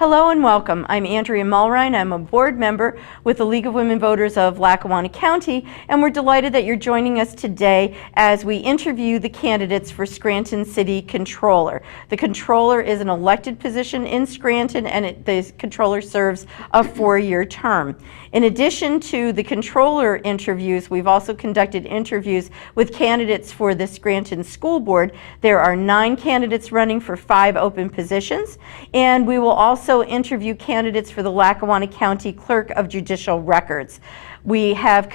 Hello and welcome. I'm Andrea Mulrine. I'm a board member with the League of Women Voters of Lackawanna County, and we're delighted that you're joining us today as we interview the candidates for Scranton City Controller. The Controller is an elected position in Scranton, and the Controller serves a 4-year term. In addition to the Controller interviews, we've also conducted interviews with candidates for the Scranton School Board. There are 9 candidates running for 5 open positions, and we will also interview candidates for the Lackawanna County Clerk of Judicial Records. We have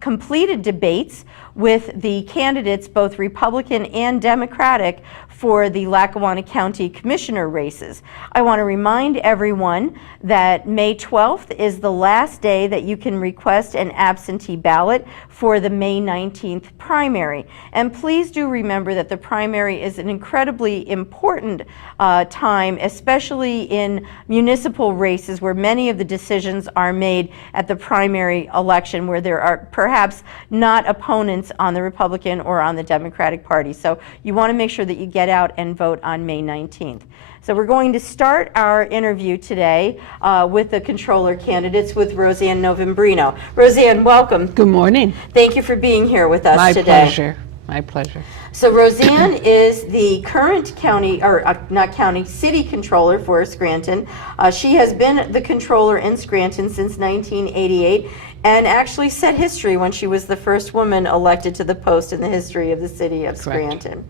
completed debates with the candidates, both Republican and Democratic, for the Lackawanna County Commissioner races. I want to remind everyone that May 12th is the last day that you can request an absentee ballot for the May 19th primary. And please do remember that the primary is an incredibly important time, especially in municipal races where many of the decisions are made at the primary election, where there are perhaps not opponents on the Republican or on the Democratic Party. So you want to make sure that you get out and vote on May 19th. So we're going to start our interview today with the Controller candidates with RoseAnn Novembrino. RoseAnn, welcome. Good morning. Thank you for being here with us today. My pleasure. My pleasure. So RoseAnn is the current county, or not county, city controller for Scranton. She has been the controller in Scranton since 1988 and actually set history when she was the first woman elected to the post in the history of the city of Scranton.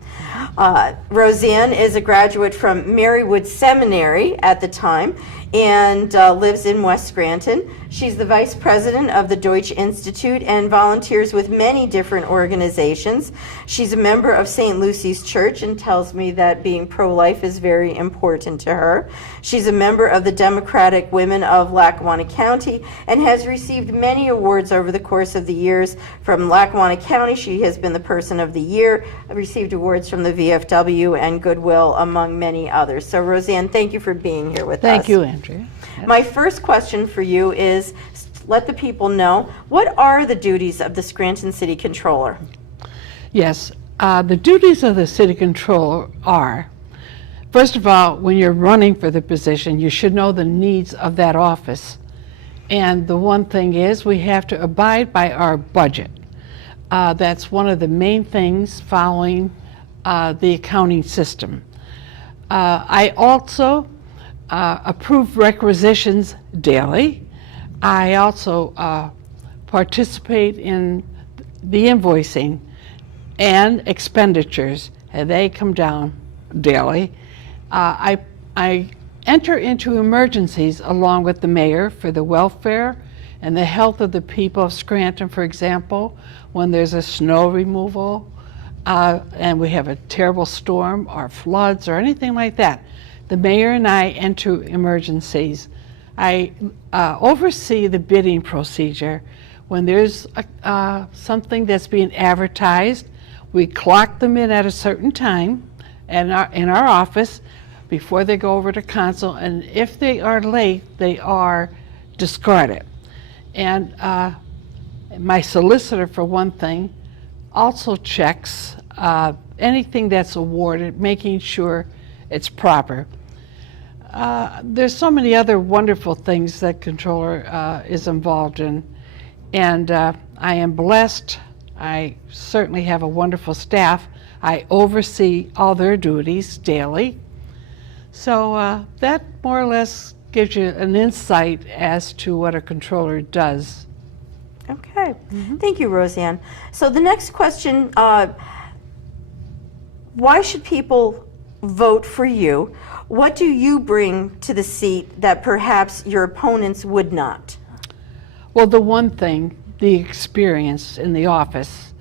RoseAnn is a graduate from Marywood Seminary at the time and lives in West Scranton. She's the vice president of the Deutsche Institute and volunteers with many different organizations. She's a member of St. Lucy's Church and tells me that being pro-life is very important to her. She's a member of the Democratic Women of Lackawanna County and has received many awards over the course of the years. From Lackawanna County, she has been the Person of the Year, received awards from the VFW and Goodwill, among many others. So RoseAnn, thank you for being here with us. Thank you, Andrea. My first question for you is, let the people know, what are the duties of the Scranton City Controller? Yes, the duties of the City Controller are, first of all, when you're running for the position, you should know the needs of that office. And the one thing is, we have to abide by our budget. That's one of the main things following the accounting system. I also approve requisitions daily. I also participate in the invoicing and expenditures, and they come down daily. I enter into emergencies along with the mayor for the welfare and the health of the people of Scranton, for example, when there's a snow removal and we have a terrible storm or floods or anything like that. The mayor and I enter emergencies. I oversee the bidding procedure. When there's something that's being advertised, we clock them in at a certain time in our office before they go over to council, and if they are late, they are discarded. And my solicitor, for one thing, also checks anything that's awarded, making sure it's proper. There's so many other wonderful things that Controller is involved in, and I am blessed. I certainly have a wonderful staff. I oversee all their duties daily. So that more or less gives you an insight as to what a controller does. Okay, thank you, RoseAnn. So the next question, why should people vote for you? What do you bring to the seat that perhaps your opponents would not? Well, the one thing, the experience in the office.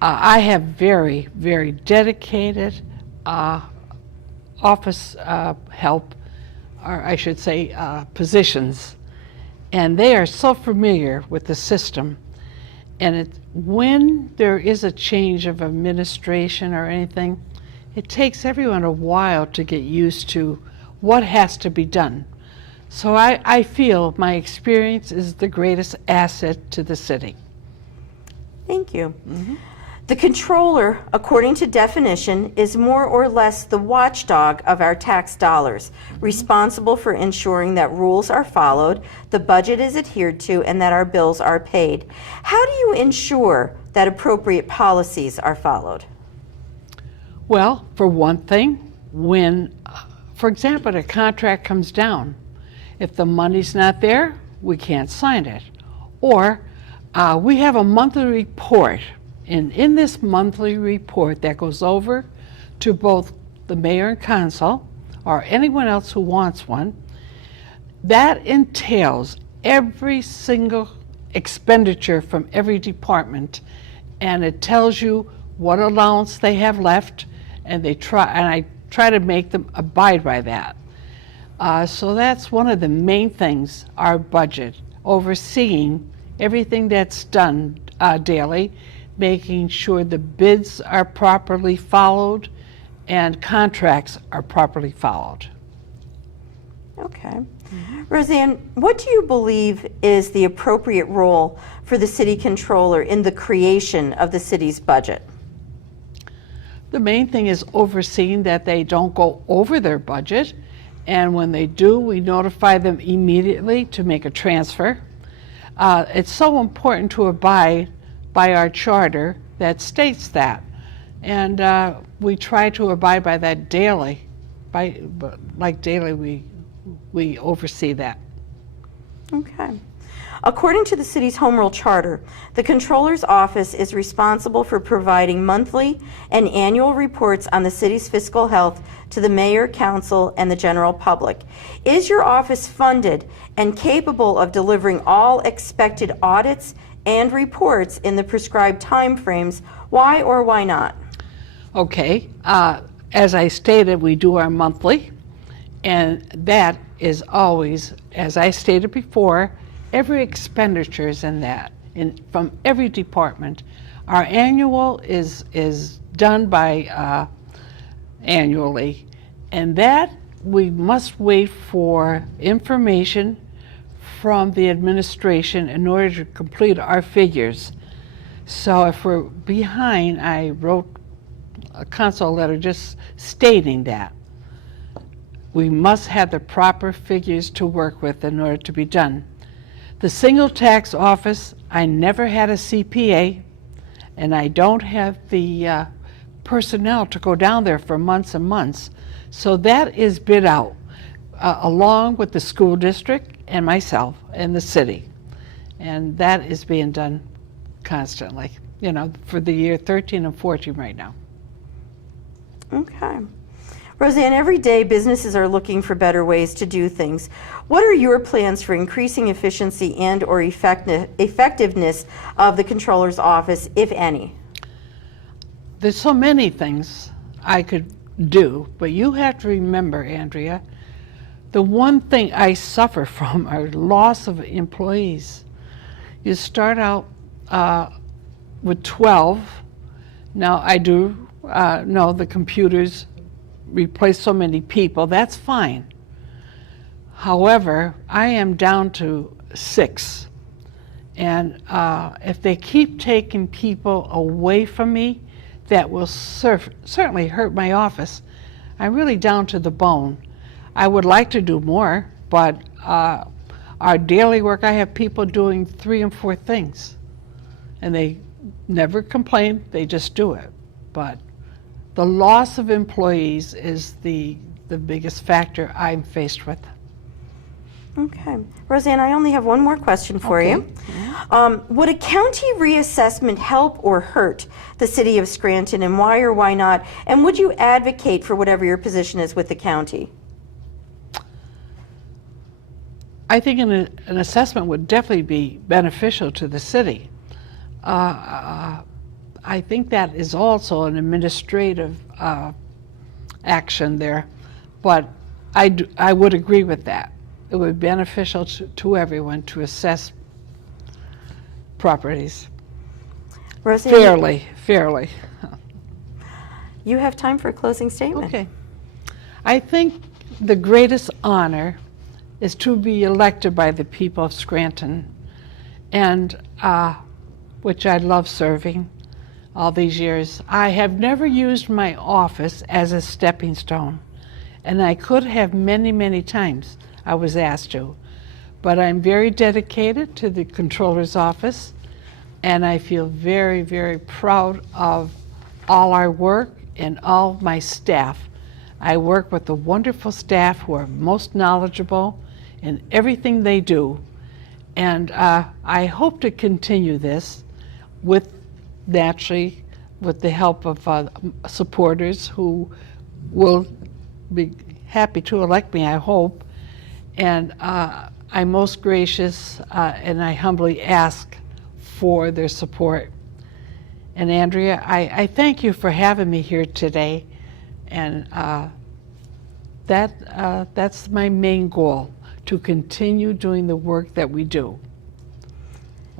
I have very, very dedicated office help, or I should say positions, and they are so familiar with the system. And when there is a change of administration or anything, it takes everyone a while to get used to what has to be done. So I feel my experience is the greatest asset to the city. Thank you. The controller, according to definition, is more or less the watchdog of our tax dollars, responsible for ensuring that rules are followed, the budget is adhered to, and that our bills are paid. How do you ensure that appropriate policies are followed? Well, for one thing, when, for example, a contract comes down, if the money's not there, we can't sign it. Or we have a monthly report. And in this monthly report that goes over to both the mayor and council, or anyone else who wants one, that entails every single expenditure from every department, and it tells you what allowance they have left, and I try to make them abide by that. So that's one of the main things, our budget, overseeing everything that's done daily, making sure the bids are properly followed and contracts are properly followed. Okay. Roseanne, what do you believe is the appropriate role for the city controller in the creation of the city's budget? The main thing is overseeing that they don't go over their budget, and when they do, we notify them immediately to make a transfer. It's so important to abide by our charter that states that, and we try to abide by that daily. Daily, we oversee that. Okay. According to the city's home rule charter, the controller's office is responsible for providing monthly and annual reports on the city's fiscal health to the mayor, council, and the general public. Is your office funded and capable of delivering all expected audits and reports in the prescribed timeframes? Why or why not? Okay, as I stated, we do our monthly, and that is always, as I stated before, every expenditure is in that, from every department. Our annual is done by annually, and that we must wait for information from the administration in order to complete our figures. So if we're behind, I wrote a council letter just stating that we must have the proper figures to work with in order to be done. The single tax office, I never had a CPA, and I don't have the personnel to go down there for months and months. So that is bid out along with the school district and myself and the city. And that is being done constantly, for the year 13 and 14 right now. Okay. Roseanne, every day businesses are looking for better ways to do things. What are your plans for increasing efficiency and or effectiveness of the controller's office, if any? There's so many things I could do, but you have to remember, Andrea, the one thing I suffer from are loss of employees. You start out with 12. Now I do know the computers replace so many people, that's fine. However, I am down to 6. And if they keep taking people away from me, that will certainly hurt my office. I'm really down to the bone. I would like to do more, but our daily work, I have people doing 3 and 4 things. And they never complain, they just do it. But the loss of employees is the biggest factor I'm faced with. Okay. Roseanne, I only have one more question for you. Would a county reassessment help or hurt the city of Scranton, and why or why not? And would you advocate for whatever your position is with the county? I think an assessment would definitely be beneficial to the city. I think that is also an administrative action there, but I would agree with that. It would be beneficial to everyone to assess properties Roseanne, fairly. you have time for a closing statement. Okay. I think the greatest honor is to be elected by the people of Scranton, and which I love serving. all these years. I have never used my office as a stepping stone, and I could have many, many times I was asked to, but I'm very dedicated to the Controller's office, and I feel very, very proud of all our work and all my staff. I work with a wonderful staff who are most knowledgeable in everything they do, and I hope to continue this naturally with the help of supporters who will be happy to elect me, I hope. And I'm most gracious and I humbly ask for their support. And Andrea, I thank you for having me here today. And that's my main goal, to continue doing the work that we do.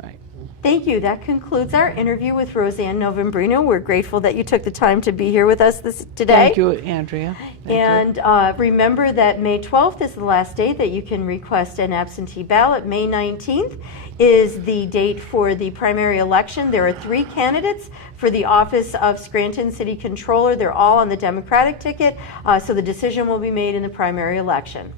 Right. Thank you. That concludes our interview with RoseAnn Novembrino. We're grateful that you took the time to be here with us today. Thank you, Andrea. Thank you. Remember that May 12th is the last day that you can request an absentee ballot. May 19th is the date for the primary election. There are 3 candidates for the office of Scranton City Controller. They're all on the Democratic ticket, so the decision will be made in the primary election.